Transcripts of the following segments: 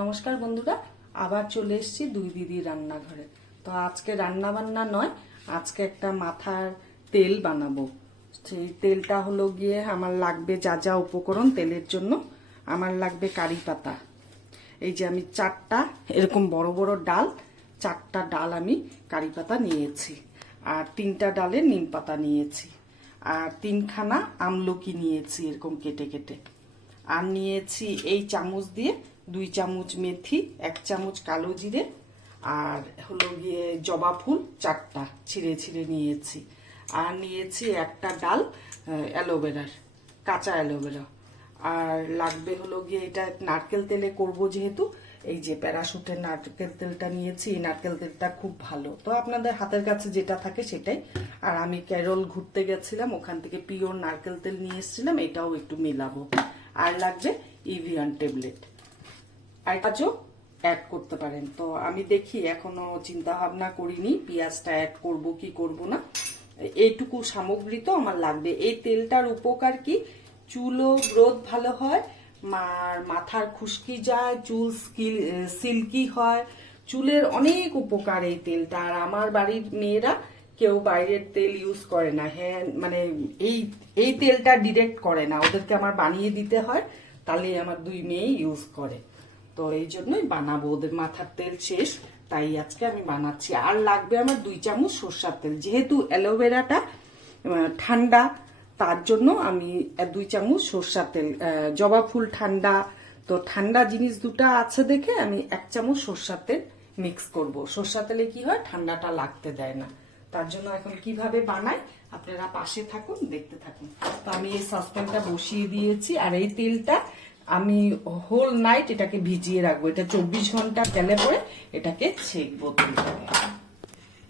নমস্কার বন্ধুরা, আবার চলে এসেছি দুই দিদি রান্নাঘরে। তো আজকে রান্না বান্না নয়, আজকে একটা মাথার তেল বানাবো। সেই তেলটা হলো গিয়ে আমার লাগবে যা যা উপকরণ তেলের জন্য। আমার লাগবে কারি পাতা। এই যে আমি চারটা, এরকম বড় বড় ডাল, চারটা ডাল আমি কারি পাতা নিয়েছি। আর তিনটা ডালে নিম পাতা নিয়েছি। আর তিনখানা আমলকি নিয়েছি এরকম কেটে কেটে। আর নিয়েছি এই চামচ দিয়ে দুই চামচ মেথি, এক চামচ কালো জিরে আর হলো গিয়ে জবা ফুল চারটা ছিঁড়ে ছিঁড়ে নিয়েছি। আর নিয়েছি একটা ডাল অ্যালোভেরার, কাঁচা অ্যালোভেরা। আর লাগবে হলো গিয়ে এটা নারকেল তেলে করব যেহেতু, এই যে প্যারাশুটের নারকেল তেলটা নিয়েছি, এই নারকেল তেলটা খুব ভালো। তো আপনাদের হাতের কাছে যেটা থাকে সেটাই। আর আমি ক্যারল ঘুরতে গেছিলাম, ওখান থেকে পিওর নারকেল তেল নিয়ে এসেছিলাম, এটাও একটু মেলাবো। আর লাগবে ইভিয়ান ট্যাবলেট আর কাজও অ্যাড করতে পারেন। তো আমি দেখি, এখনও চিন্তা ভাবনা করিনি, পেঁয়াজটা অ্যাড করব কি করব না। এইটুকু সামগ্রী তো আমার লাগবে। এই তেলটার উপকার কি? চুলও গ্রোথ ভালো হয় আর মাথার খুশকি যায়, চুল স্কিল সিল্কি হয়। চুলের অনেক উপকার এই তেলটা। আর আমার বাড়ির মেয়েরা কেউ বাইরের তেল ইউজ করে না। হ্যাঁ মানে এই এই তেলটা ডিরেক্ট করে না। ওদেরকে আমার বানিয়ে দিতে হয় তাহলে আমার দুই মেয়ে ইউজ করে। তো এই জন্যই বানাবো, ওদের মাথার তেল শেষ, তাই আজকে আমি বানাচ্ছি। আর লাগবে আমার দুই চামচ সর্ষার তেল। যেহেতু অ্যালোভেরাটা ঠান্ডা, তার জন্য আমি দুই চামচ সর্ষার তেল। জবা ফুল ঠান্ডা, তো ঠান্ডা জিনিস দুটো আছে দেখে আমি এক চামচ সর্ষার তেল মিক্স করব। সর্ষার তেলে কি হয়? ঠান্ডাটা লাগতে দেয় না। তার জন্য এখন কীভাবে বানাই? আপনারা পাশে থাকুন, দেখতে থাকুন। তো আমি এই সসপ্যানটা বসিয়ে দিয়েছি, আর এই তেলটা আমি হোল নাইট এটাকে ভিজিয়ে রাখব। এটা চব্বিশ ঘণ্টা তেলে পরে এটাকে ছেঁকবো তেলটাকে।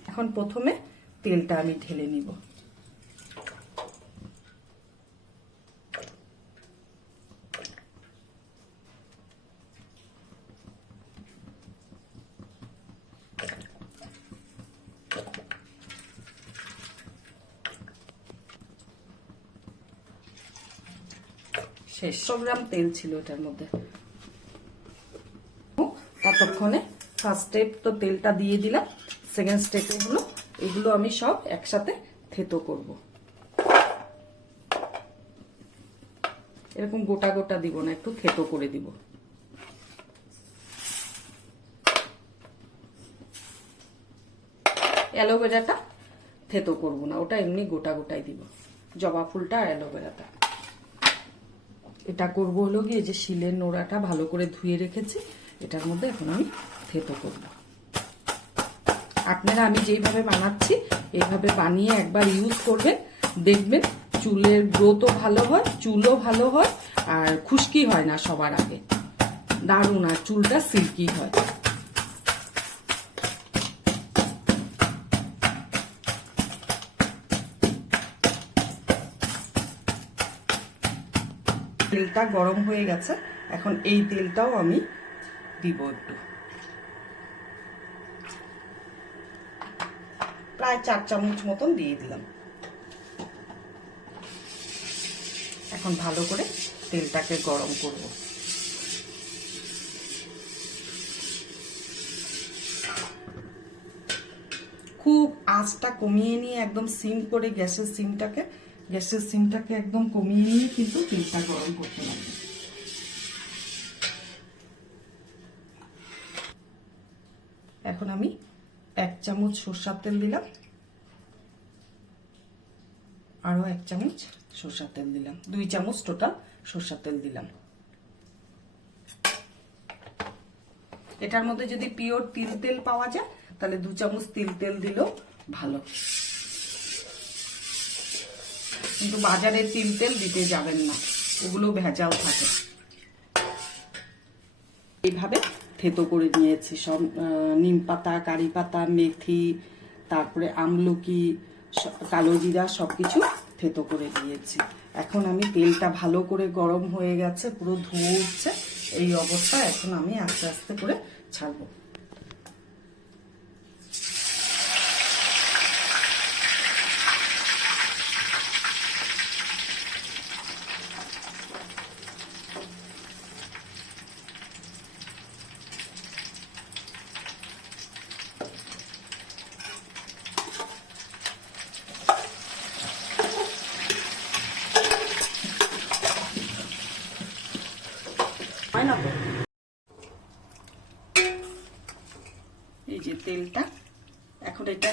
এখন প্রথমে তেলটা আমি ঢেলে নিব। শেষশো গ্রাম তেল ছিল এটার মধ্যে। ততক্ষণে ফার্স্ট স্টেপ তো তেলটা দিয়ে দিলাম সেকেন্ড স্টেপে হলো, এগুলো আমি সব একসাথে থেতো করব। এরকম গোটা গোটা দিব না, একটু থেতো করে দিব। অ্যালোভেরাটা থেতো করব না, ওটা এমনি গোটা গোটাই দিব। জবা ফুলটা আর অ্যালোভেরাটা। এটা করব হলো গিয়ে যে শিলের নোড়াটা ভালো করে ধুয়ে রেখেছি, এটার মধ্যে এখন আমি থেতো করব। আপনারা আমি যেইভাবে বানাচ্ছি, এইভাবে বানিয়ে একবার ইউজ করবেন, দেখবেন চুলের গ্রোথও ভালো হয়, চুলও ভালো হয়, আর খুশকি হয় না সবার আগে। দারুণ, আর চুলটা সিল্কি হয়। তেলটা গরম হয়ে গেছে। এখন এই তেলটাও আমি দিব একটু। প্রায় চার চামচ মতন দিয়ে দিলাম। এখন ভালো করে তেলটাকে গরম করব। খুব আঁচটা কমিয়ে নিয়ে একদম সিম করে গ্যাসের সিমটাকে গ্যাসের সিমটাকে একদম কমিয়ে নিয়ে কিন্তু তেলটা গরম করতে লাগবে এখন আমি এক চামচ সর্ষার তেল দিলাম। আরও এক চামচ সর্ষার তেল দিলাম। দুই চামচ টোটাল সর্ষার তেল দিলাম। এটার মধ্যে যদি পিওর তিল তেল পাওয়া যায়, তাহলে দু চামচ তিল তেল দিলেও ভালো। কিন্তু বাজারে তিল তেল দিতে যাবেন না। ওগুলো ভেজাল থাকে। এইভাবে থেতো করে নিয়েছি সব নিম পাতা, কারি পাতা, মেথি, তারপরে আমলকি কালো জিরা সব কিছু থেতো করে দিয়েছি এখন আমি তেলটা ভালো করে গরম হয়ে গেছে, পুরো ধুয়ে উঠছে, এই অবস্থা এখন আমি আস্তে আস্তে করে ছাড়বো। যে তেলটা। এখন এটা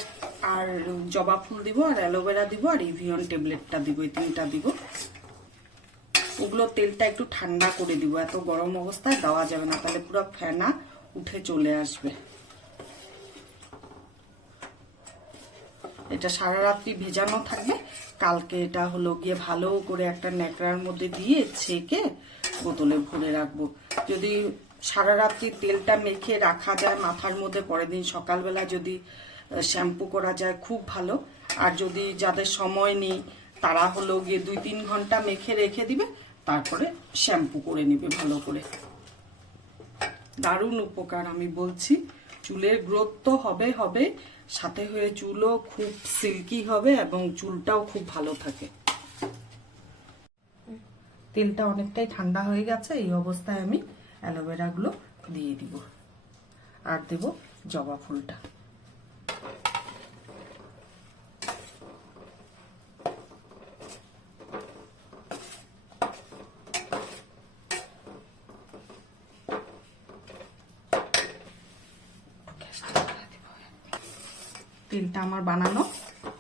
আর জবা ফুল দিব, আর অ্যালোভেরা দিব, আর ইভিয়ন ট্যাবলেটটা দিব, এই তিনটা দিব। ওগুলো তেলটা একটু ঠান্ডা করে দিব, এত গরম অবস্থায় দেওয়া যাবে না, তাহলে পুরো ফেনা উঠে চলে আসবে। এটা সারা রাত্রি ভেজানো থাকবে। কালকে এটা হলো গিয়ে ভালো করে একটা ন্যাকড়ার মধ্যে দিয়ে ছেঁকে বোতলে ভরে রাখব। যদি সারা রাত্রি তেলটা মেখে রাখা যায় মাথার মধ্যে, পরের দিন সকালবেলা যদি শ্যাম্পু করা যায় খুব ভালো। আর যদি যাদের সময় নেই, তারা হলো গিয়ে দুই তিন ঘণ্টা মেখে রেখে দিবে, তারপরে শ্যাম্পু করে নিবে ভালো করে। দারুণ উপকার আমি বলছি। চুলের গ্রোথ তো হবে হবে। সাথে হয়ে চুলও খুব সিল্কি হবে এবং চুলটাও খুব ভালো থাকে। তেলটা অনেকটাই ঠান্ডা হয়ে গেছে, এই অবস্থায় আমি অ্যালোভেরাগুলো দিয়ে দিব। আর দেব জবা ফুলটা। তেলটা আমার বানানো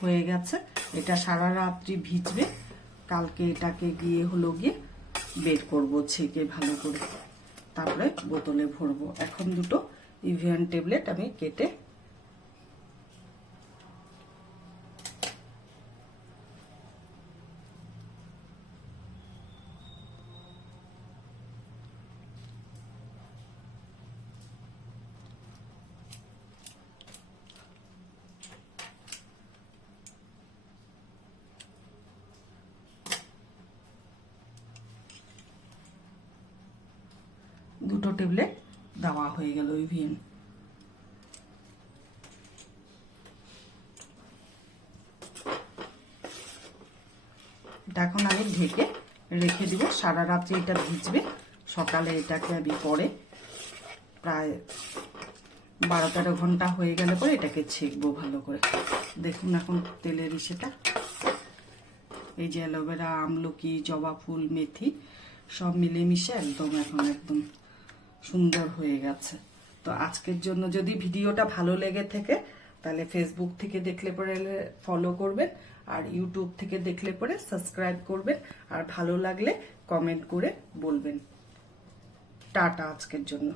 হয়ে গেছে। এটা সারা রাত্রি ভিজবে। কালকে এটাকে গিয়ে হলো গিয়ে বের করব ছেঁকে ভালো করে। তারপরে বোতলে ভরবো। এখন দুটো ইভিয়ান ট্যাবলেট আমি কেটে দুটো ট্যাবলেট দেওয়া হয়ে গেল ইভিএন এটা এখন আমি ঢেকে রেখে দিব, সারা রাত্রি এটা ভিজবে, সকালে এটাকে আমি পরে প্রায় বারো তেরো ঘণ্টা হয়ে গেলে পরে এটাকে ছেঁকবো ভালো করে। দেখুন এখন তেলের ইসেটা। এই যে অ্যালোভেরা, আমলকি, জবা ফুল, মেথি, সব মিলেমিশে একদম, এখন একদম সুন্দর হয়ে গেছে। তো আজকের জন্য যদি ভিডিওটা ভালো লেগে থাকে, তাহলে ফেসবুক থেকে দেখলে পরে ফলো করবেন, আর ইউটিউব থেকে দেখলে পরে সাবস্ক্রাইব করবেন, আর ভালো লাগলে কমেন্ট করে বলবেন। টাটা আজকের জন্য।